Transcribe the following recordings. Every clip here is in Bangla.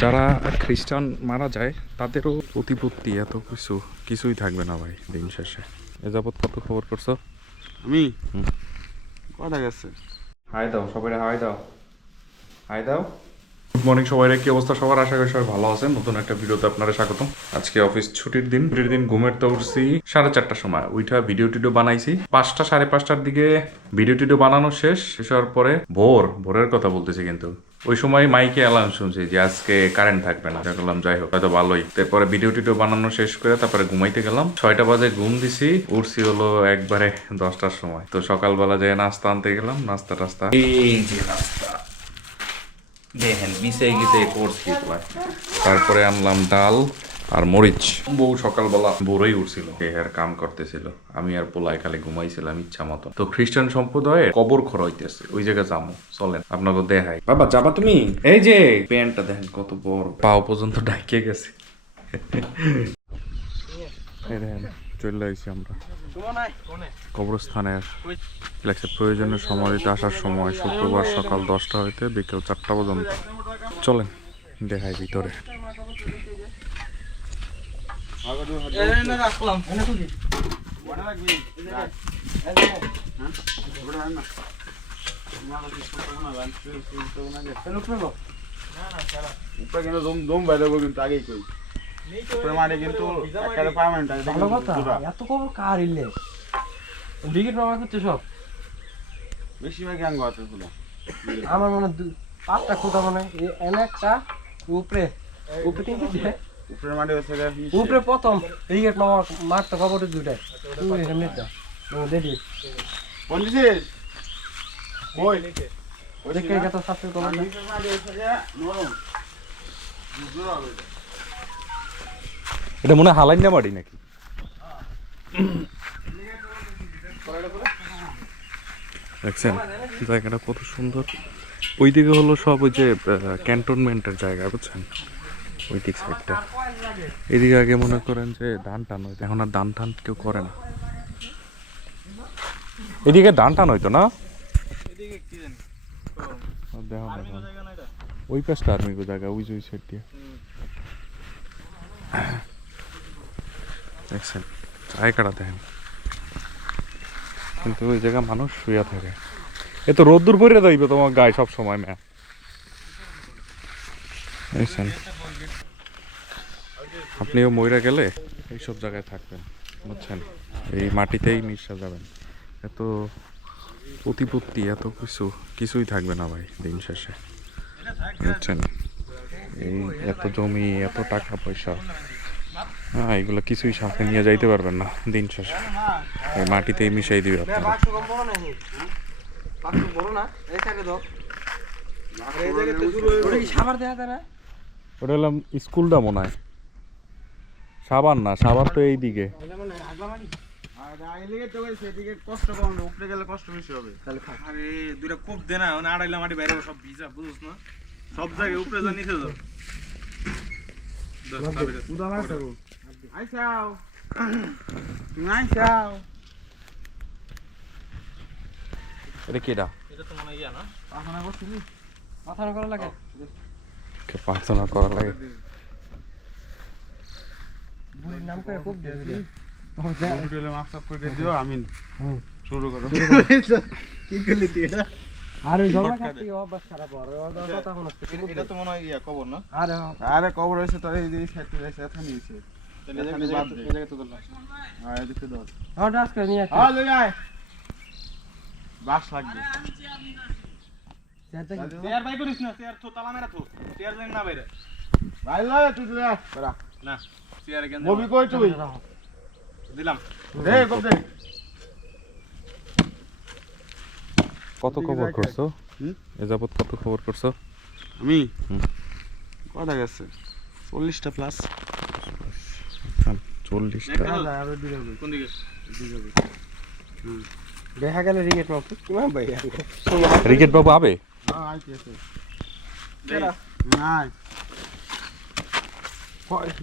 যারা খ্রিস্টান মারা যায় তাদেরও প্রতিপত্তি এত কিছুই থাকবে না ভাই দিন শেষে। এ যাবৎ কত খবর করছো? আমি কথা গেছে। হাই দাও, সবাই হাই দাও, হাই দাও। গুড মর্নিং সবাই, কি অবস্থা সবার? আশা করি সবাই ভালো আছেন। নতুন একটা ভিডিওতে আপনারা স্বাগতম। আজকে অফিস ছুটির দিন ঘুমের তো উঠছি 4:30টার সময়, ওইটা ভিডিও টিডিও বানাইছি 5টা 5:30টার দিকে। ভিডিও টিডিও বানানো শেষ হওয়ার পরে ভোরের কথা বলতেছি, কিন্তু ওই সময় মাইকে অ্যালার্ম শুনছি যে আজকে কারেন্ট থাকবে না। দেখলাম যাই হোক, হয়তো ভালোই। তারপরে ভিডিও টিডিও বানানো শেষ করে তারপরে ঘুমাইতে গেলাম। 6টা বাজে ঘুম দিছি, উঠছি হলো একবারে 10টার সময়। তো সকালবেলা যে নাস্তা আনতে গেলাম, নাস্তা এই যে নাস্তা দেখেন বিছে গেছে করছি। তারপরে আনলাম ডাল আর মরিচ। বউ সকালবেলা ভোরেই উঠছিল, এর কাম করতেছিল। আমি আর পোলায় খালি ঘুমাইছিলাম ইচ্ছা মতো। তো খ্রিস্টান সম্প্রদায়ে কবর খরাইতেছে, ওই জায়গায় যাবো, চলেন আপনাকে দেখাই। বাবা যাবা তুমি? এই যে প্যান্টটা দেখেন কত বড়, পাও পর্যন্ত ঢাকিয়ে গেছে। এই দেখেন চলে আসছি আমরা কবরস্থানে। লাগছে প্রয়োজনীয় সমাধিতে আসার সময় শুক্রবার সকাল 10টা হইতে বিকেল 4টা পর্যন্ত। চলেন দেখাই ভিতরে। আমার মনে 5টা খুঁটা মনে এনে একটা উপরে তিনটে উপরে প্রথম উইকেট মারতে খবরের দুইটাই দেখি এটা মনে হয় হালাইন্যা বাড়ি নাকি? দেখছেন জায়গাটা কত সুন্দর। ওইদিকে হলো সব ওই যে ক্যান্টনমেন্টের জায়গা, বুঝছেন, ওই দিক সাইডটা। এদিকে আগে মনে করেন যে ধান টান হইতো, এখন আর ধান টান কেউ করে না। এদিকে ধান টান হইতো না, দেখো ওই পাশটা আর্মি জায়গা, ওই যে ওই সাইড দিয়ে। দেখছেন জায়গাটা দেখেন, কিন্তু ওই জায়গা মানুষ শুয়ে থাকে। এ তো রোদ্দুর পরে যাইবে তোমার গায়ে সব সময় ম্যা। দেখছেন আপনিও মইরা গেলে এইসব জায়গায় থাকবেন, বুঝছেন, এই মাটিতেই মিশা যাবেন। এত প্রতিপত্তি এত কিছুই থাকবে না ভাই দিন শেষে, বুঝছেন। এই এত জমি, এত টাকা পয়সা, হ্যাঁ, এগুলো কিছুই সাথে নিয়ে যাইতে পারবেন না দিন শেষে। এই মাটিতেই মিশাই দিবে আপনারা। ওটা হলাম স্কুলটা মনে হয়, সাবান না, সাবান তো এইদিকে। সব জায়গায় উপরে যা নিচে যাও। এটা কেডা? প্রার্থনা করা লাগে। আমি শুরু করো। এটা তো মনে হয় কবর না? আরে কবর হয়েছে তো এই যে নিয়েছে। বাস লাগবে। চেয়ার বাই করিস না, চেয়ার তো তালা মেরা তো। চেয়ার লাইন না বাইরে। ভাই লয় তুই যা। বেরা। না, চেয়ার কেন? ববি কই তুই? দিলাম। দে গপ দে। কত খবর করছো? এ যাবৎ কত খবর করছো? আমি কথা গেছে 40টা প্লাস। 40টা কোন দিকে? দেখা গেল রিগেট বাবু কিমান ভাই রিগেট বাবু আবে? হ্যাঁ আইতেছে। নাই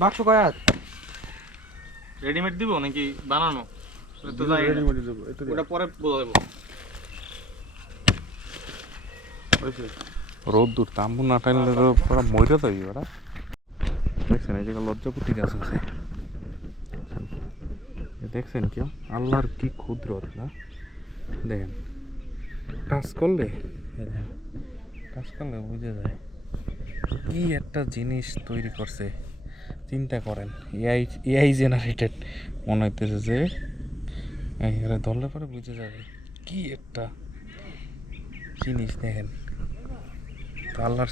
বাক্স কয়াত রেডিমেড দিব নাকি বানানো? তো যাই রেডিমেড দেব। ওটা পরে বলে দেব। হইছে রোদ দূর তাম্বু না টাইলে তো পুরো মরে যাবি ওরা। দেখছেন এই জায়গায় লজ্জাপতি গাছ আছে, দেখছেন কেউ? আল্লাহর কি ক্ষুদ্র না, দেখেন টাচ করলে বুঝে যায় কি একটা জিনিস তৈরি করছে। চিন্তা করেন, এআই জেনারেটেড মনে হইতেছে যে এরা ধরলে পরে বুঝে যাবে কি একটা জিনিস। দেখেন তো আল্লাহর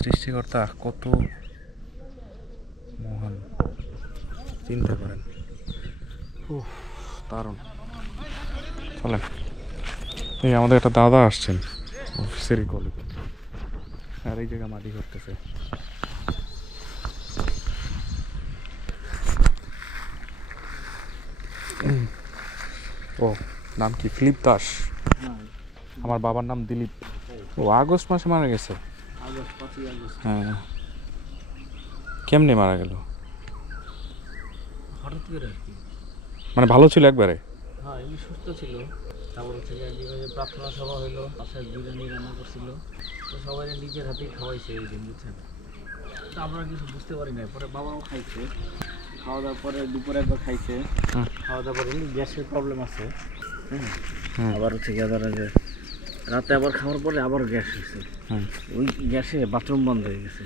সৃষ্টিকর্তা কত মহান, চিন্তা করেন। দারুণ। চলেন, এই আমাদের একটা দাদা আসছেন অফিসেরই কলিগ, আর এই জায়গা মাটি করতেছে। ও নাম কি? ফিলিপ দাস। আমার বাবার নাম দিলীপ। ও আগস্ট মাসে মারা গেছে। হ্যাঁ, কেমনে মারা গেল? হঠাৎ করে আর কি, মানে ভালো ছিল একবারে? হ্যাঁ এমনি সুস্থ ছিল। তারপর হচ্ছে যে প্রার্থনা সভা হইলো, বাসায় বিরিয়ানি রান্না করছিল, তো সবাই নিজের হাতেই খাওয়াইছে এই দিন, বুঝছেন। তো আমরা কিছু বুঝতে পারি না, পরে বাবাও খাইছে, খাওয়া দাওয়ার পরে দুপুরে একবার খাইছে, খাওয়া দাওয়ার পরে গ্যাসের প্রবলেম আছে, আবার হচ্ছে গিয়ে ধরা যে রাতে আবার খাওয়ার পরে আবার গ্যাস হয়েছে, ওই গ্যাসে বাথরুম বন্ধ হয়ে গেছে।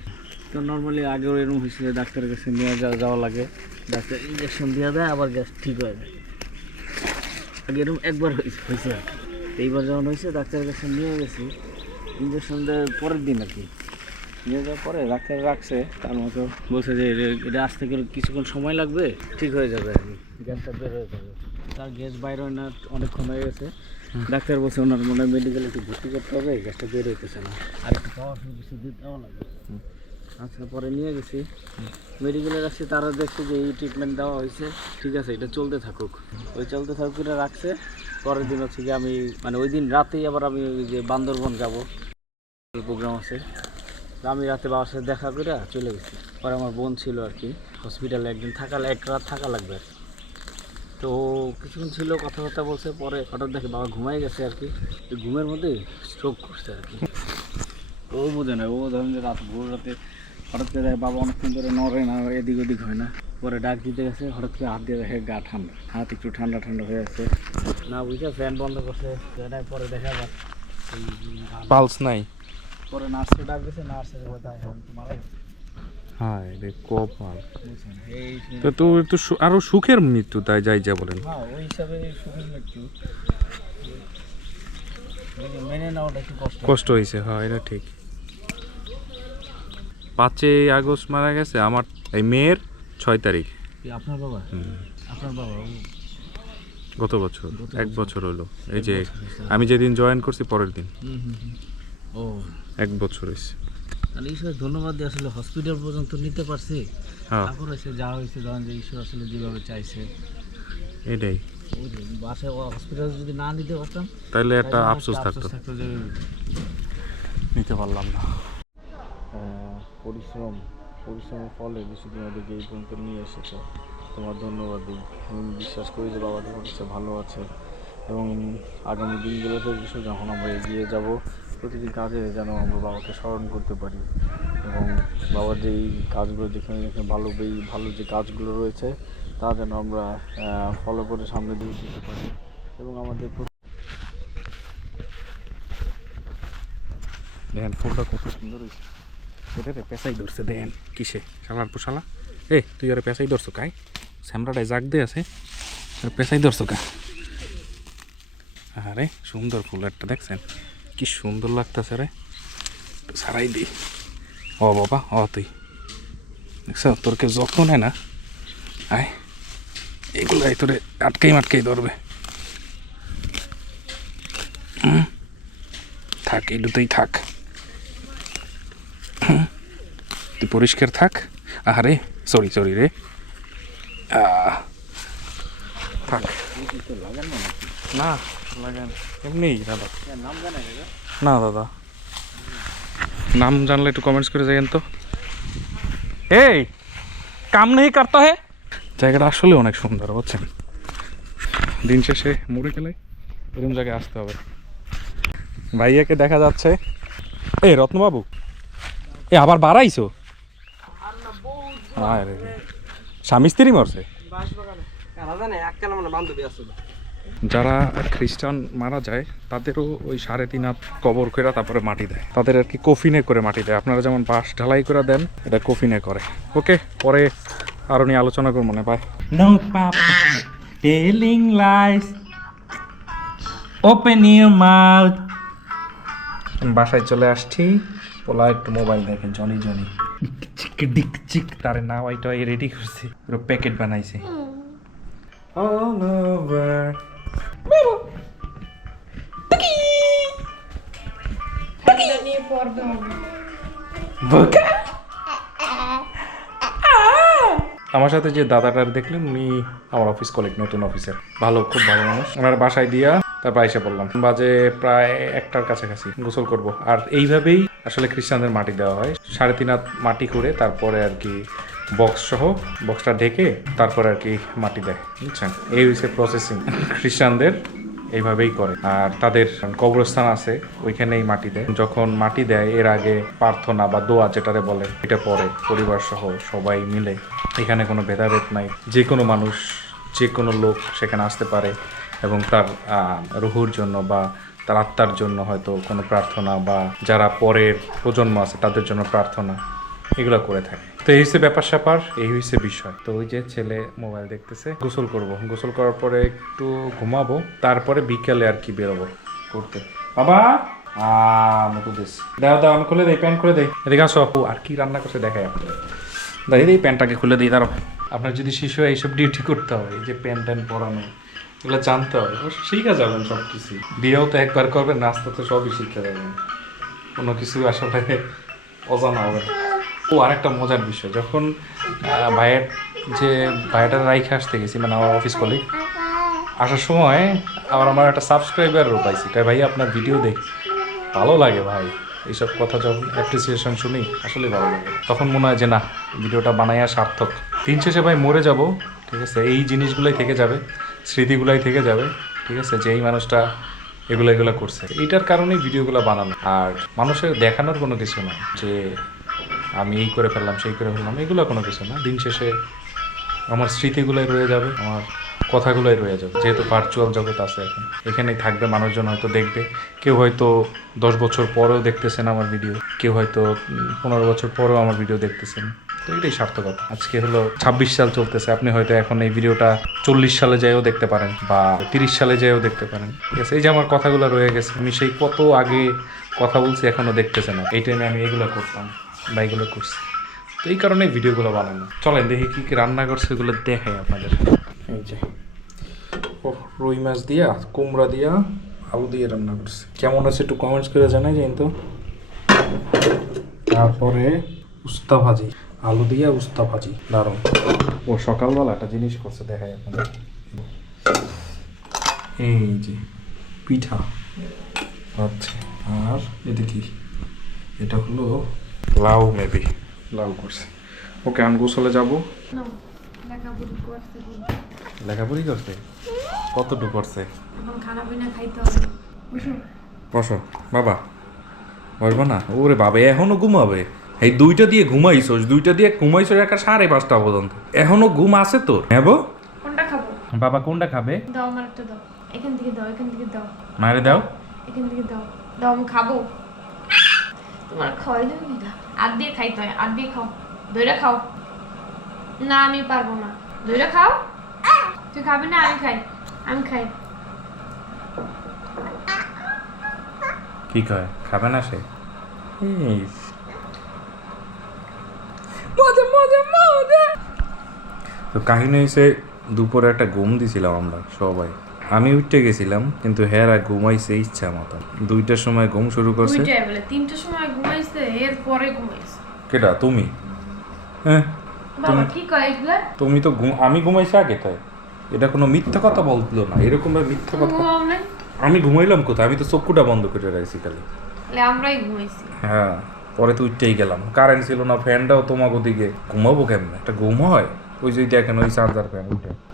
তো নর্মালি আগেও এরকম হয়েছিল, ডাক্তারের কাছে নিয়ে যাওয়া লাগে, ডাক্তার ইঞ্জেকশন দিয়ে দেয়, আবার গ্যাস ঠিক হয়ে যায়। আগে এরকম একবার হয়েছে, এইবার যখন হয়েছে ডাক্তারের কাছে নিয়ে গেছি, ইঞ্জেকশন দেওয়ার পরের দিন আর কি, নিয়ে যাওয়ার পরে ডাক্তার রাখছে, তার মতো বলছে যে এটা আজ থেকে কিছুক্ষণ সময় লাগবে, ঠিক হয়ে যাবে আর কি, গ্যাসটা বের হয়ে যাবে। তার গ্যাস বাইরে হয় না, অনেকক্ষণ হয়ে গেছে। ডাক্তার বলছে ওনার মনে হয় মেডিকেলে একটু ভর্তি করতে হবে, গ্যাসটা বের হইতেছে না, আর একটু পাওয়ার কিছু দিতেও লাগবে। আচ্ছা, পরে নিয়ে গেছি মেডিকেলে রাখছি, তারা দেখছে যে এই ট্রিটমেন্ট দেওয়া হয়েছে, ঠিক আছে এটা চলতে থাকুক। ওই চলতে থাকুক এটা রাখছে। পরের দিন হচ্ছে কি আমি মানে ওই দিন রাতেই আবার আমি ওই যে বান্দরবন যাব, প্রোগ্রাম আছে, আমি রাতে বাবার সাথে দেখা করে চলে গেছি। পরে আমার বোন ছিল আর কি হসপিটালে, একদিন এক রাত থাকা লাগবে আর কি। তো কিছুক্ষণ ছিল, কথাবার্তা বলছে, পরে হঠাৎ দেখে বাবা ঘুমাই গেছে আর কি, ঘুমের মধ্যে স্ট্রোক করছে আর কি। ও বোঝে না, ও ধরেন যে ভোর রাতে হঠাৎ করে দেখে বাবা অনেকক্ষণ ধরে নড়ে না, এদিক ওদিক হয় না, পরে ডাক দিতে গেছে, হঠাৎ করে হাত দিয়ে দেখে গা ঠান্ডা, হাত একটু ঠান্ডা ঠান্ডা হয়ে আছে, না বুঝে ফ্যান বন্ধ করছে, পরে দেখা যায় পালস নাই। পরে নার্সে ডাক দিয়েছে, নার্সের মারা গেছে। হ্যাঁ রে কপাল। বুঝছেন, এই তো তো একটু আরো সুখের মৃত্যু, তাই যাই যা বলেন। হ্যাঁ ওই হিসাবে সুখের মৃত্যু, মেনে নেওয়াটা একটু কষ্ট হয়েছে, হ্যাঁ এটা ঠিক। 5ই আগস্ট মারা গেছে আমার এই মেয়ের 6 তারিখ। আপনার বাবা? আপনার বাবা গত বছর 1 বছর হলো, এই যে আমি যেদিন জয়েন করছি পরের দিন। ও 1 বছর হয়েছে। তাহলে ঈশ্বর ধন্যবাদ দিয়ে আসলে হসপিটাল পর্যন্ত নিতে পারছি। হ্যাঁ তারপর হয়েছে যা হয়েছে, ধরেন যে ঈশ্বর আসলে যেভাবে চাইছে, এটাই। ওই যে বাসায় হসপিটাল যদি না নিতে পারতাম তাহলে একটা তাহলে আফসোস থাকতো, যে নিতে পারলাম না। পরিশ্রমের ফলে কিছুদিন ওদেরকে এই পর্যন্ত নিয়ে এসেছে, তোমার ধন্যবাদ দিই। আমি বিশ্বাস করি যে বাবা তোমার কাছে ভালো আছে, এবং আগামী দিনগুলোতে যখন আমরা এগিয়ে যাব, প্রতিটি কাজে যেন আমরা বাবাকে স্মরণ করতে পারি, এবং বাবার যেই কাজগুলো যেখানে যেখানে ভালো যে কাজগুলো রয়েছে তা যেন আমরা ফলো করে সামনে দিয়ে যেতে পারি, এবং আমাদের দেখেন ফুলটা কত সুন্দর হয়েছে। সেটাতে পেঁচাই ধরছে, দেখেন কিসে শালার পোশালা। তুই আরে পেঁচাই ধরছো কাই? স্যামরাটায় জাগ দিয়ে আছে, পেঁচাই ধরছো কা? আরে সুন্দর ফুল একটা, দেখছেন কি সুন্দর লাগতেছে রে। সারাই দি। ও বাবা, তুই দেখছ তোর কেউ যত্ন নেয় না। আয় এগুলাই তোরে আটকাই ধরবে। থাক, এগুলোতেই থাক, তুই পরিষ্কার থাক। আরে সরি রে, থাক না লাগান এমনি দাদা। না দাদা, নাম জানলে একটু কমেন্টস করে যাবেন তো। এই কাম নেই করতে হে। জায়গাটা আসলে অনেক সুন্দর, বুঝছেন। দিন শেষে মরে গেলে এরকম জায়গায় আসতে হবে। ভাইয়াকে দেখা যাচ্ছে। এই রত্নবাবু, এ আবার বাড়াইছো? আরে স্বামী স্ত্রী মরছে। যারা খ্রিস্টান মারা যায় তাদেরও ওই 3.5 হাত কবর করে তারপরে মাটি দেয়। তাদের আর কি কফিনে করে মাটি দেয়। আপনারা যেমন বাঁশ ঢালাই করে দেন, এটা কফিনে করে। ওকে, পরে আরো নিয়ে আলোচনা করবো না। Bye. No papa telling lies, open your mouth. বাসায় চলে আসছি, পোলা একটু মোবাইল দেখে জনি জনি চিক ডিক চিক, তার নাও এটা রেডি করছে, পুরো প্যাকেট বানাইছে। All over. বোকা। আমার সাথে যে দাদাটার দেখলেন উনি আমার অফিস কলিগ, নতুন অফিসের, ভালো, খুব ভালো মানুষ। ওনার বাসায় দিয়া তারপর এসে বললাম, বাজে প্রায় 1টার কাছাকাছি। গোসল করব। আর এইভাবেই আসলে খ্রিস্টানদের মাটি দেওয়া হয়, 3.5 হাত মাটি করে তারপরে আর কি বক্স সহ, বক্সটা ঢেকে তারপরে আর কি মাটি দেয়, বুঝছেন? এই হচ্ছে প্রসেসিং। খ্রিস্টানদের এইভাবেই করে। আর তাদের কবরস্থান আছে, ওইখানেই মাটি দেয়। যখন মাটি দেয় এর আগে প্রার্থনা বা দোয়া যেটারে বলে, এটা পরে পরিবার সহ সবাই মিলে। এখানে কোনো ভেদাভেদ নাই, যে কোনো মানুষ, যে কোনো লোক সেখানে আসতে পারে এবং তার রুহুর জন্য বা তার আত্মার জন্য হয়তো কোনো প্রার্থনা, বা যারা পরের প্রজন্ম আছে তাদের জন্য প্রার্থনা, এগুলো করে থাকে। তো এই হচ্ছে ব্যাপার স্যাপার, এই হচ্ছে বিষয়। তো ওই যে ছেলে মোবাইল দেখতেছে, গোসল করব, গোসল করার পরে একটু ঘুমাবো, তারপরে বিকেলে আর কি বেরোবো করতে। বাবা মতো দিস, দাও দাও, আমি খুলে দেই, প্যান্ট খুলে দেই, এদিকে আসো। আর কি রান্না করছে দেখাই আপনাদের। দাঁড়িয়ে দিই, প্যান্টটাকে খুলে দিই। দাঁড়াও, আপনার যদি শিশু এইসব ডিউটি করতে হয়, এই যে প্যান্ট ট্যান্ট পরানো, এগুলো জানতে হবে, শিখে যাবেন সব কিছু। বিয়েও তো একবার করবেন, নাস্তা তো সবই শিখতে যাবেন, কোনো কিছু আসলে অজানা হবে। ও আরেকটা মজার বিষয়, যখন ভাইয়াটার রাইখে আসতে গেছি, মানে আমার অফিস কলিগ, আসার সময় আমার একটা সাবস্ক্রাইবারও পাইছি, তাই ভাই আপনার ভিডিও দেখি, ভালো লাগে ভাই। এইসব কথা যখন অ্যাপ্রিসিয়েশন শুনি আসলে ভালো লাগে। তখন মনে হয় যে না, ভিডিওটা বানাইয়া সার্থক। দিন শেষে ভাই মরে যাব, ঠিক আছে, এই জিনিসগুলোই থেকে যাবে, স্মৃতিগুলাই থেকে যাবে, ঠিক আছে, যে এই মানুষটা এগুলো করছে। এইটার কারণেই ভিডিওগুলো বানানো। আর মানুষের দেখানোর কোনো কিছু না যে আমি এই করে ফেললাম, সেই করে ফেললাম, এগুলো কোনো কিছু না। দিন শেষে আমার স্মৃতিগুলোই রয়ে যাবে, আমার কথাগুলোই রয়ে যাবে। যেহেতু ভার্চুয়াল জগৎ আছে এখন, এখানেই থাকবে, মানুষজন হয়তো দেখবে। কেউ হয়তো 10 বছর পরেও দেখতেছেন আমার ভিডিও, কেউ হয়তো 15 বছর পরেও আমার ভিডিও দেখতেছেন। তো এটাই সার্থকতা। আজকে হলো 26 সাল চলতেছে, আপনি হয়তো এখন এই ভিডিওটা 40 সালে যেয়েও দেখতে পারেন বা 30 সালে যেয়েও দেখতে পারেন, ঠিক আছে? এই যে আমার কথাগুলো রয়ে গেছে, আমি সেই কত আগে কথা বলছি, এখনো দেখতেছে না। এই টাইমে আমি এগুলো করতাম বা এগুলো করছি, তো এই কারণে ভিডিওগুলো বানানো। চলেন দেখি কি কি রান্না করছে, এগুলো দেখাই আপনাদের। এই যে রুই মাছ দিয়া, কুমড়া দিয়া, আলু দিয়ে রান্না করছে। কেমন আছে একটু কমেন্টস করে জানাই যাই তো। তারপরে উস্তা ভাজি, আলু দিয়া উস্তা ভাজি, দারুণ। ও সকালবেলা একটা জিনিস করছে, দেখাই আপনাদের। এই যে পিঠা আচ্ছা, আর এটা কি, এটা হলো লাউ, মেবি লাউ করছে। ওকে, আমি গোসলে যাবো। লেখাপড়ি করছে? কতটুকু করছে? বসো বাবা, বসবো না? ওরে বাবা, এখনো ঘুমাবে? এই 2টা দিয়ে ঘুমাইছোস, 2টা দিয়ে ঘুমাইছোস একা 5:30 পর্যন্ত, এখনো ঘুম আছে তোর? হ্যাঁ কোনটা খাবো? বাবা কোনটা খাবে? দাও, আমার একটা দাও। এখান থেকে দাও, এখান থেকে দাও। মারে দাও, এখান থেকে দাও। দাও, আমি খাবো। তোমার খাওয়াই দেবে না? হাত দিয়ে খাইতে হয়, হাত দিয়ে খাও। দইটা খাও। না, আমি পারবো না। দইটা খাও। তুই খাবি না? আমি খাই, আমি খাই। কি কয়, খাবে না সে? তো কাহিনী হয়েছে, দুপুরে একটা ঘুম দিছিলাম আমরা সবাই, আমি উঠতে গেছিলাম, কিন্তু হেরা ঘুমাইছে ইচ্ছা মতো। 2টার সময় ঘুম শুরু করছে। দুইটাই বলে, 3টার সময় ঘুমাইছে, এর পরে ঘুমাইছে। কেডা? তুমি? হ্যাঁ, বাবা কি কয় এগুলা? তুমি তো আমি ঘুমাইছি আগে, তাই এটা কোনো মিথ্যা কথা বলতো না, এরকম মিথ্যা কথা। ঘুমাও নাই? আমি ঘুমাইলাম কোথায়? আমি তো চক্ষুটা বন্ধ করে রাখছি খালি। তাহলে আমরাই ঘুমাইছি। হ্যাঁ, পরে তো উঠতেই গেলাম, কারেন্ট ছিল না, ফ্যানটাও তোমাকে দিকে, ঘুমাবো কেমন? একটা ঘুম হয় ওই যে দেখেন ওই চার্জার ফ্যান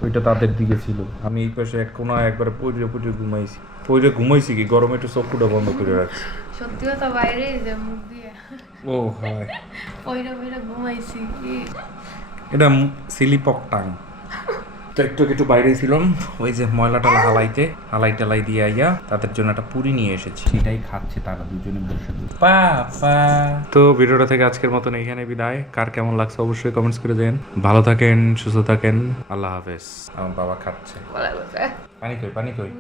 ওইটা তাদের দিকে ছিল। আমি এই পাশে এক কোনায় একবারে পড়ে ঘুমাইছি কি গরমে একটু চোখটা বন্ধ করে রাখছি। সত্যি কথা বাইরে যে মুখ দিয়ে ও হয় পয়রা পয়রা ঘুমাইছি কি এটা সিলিপক টাং। তো একটু বাইরে ছিলাম, ওই যে ময়লা টলা হালাই দিয়ে আইয়া তাদের জন্য একটা পুরি নিয়ে এসেছি, সেটাই খাচ্ছে তারা দুজনে বসে। তো ভিডিওটা থেকে আজকের মতন এখানে বিদায়। কার কেমন লাগছে অবশ্যই কমেন্টস করে দেন। ভালো থাকেন, সুস্থ থাকেন, আল্লাহ হাফেজ। আমার বাবা খাচ্ছে। বলা কথা পানি কই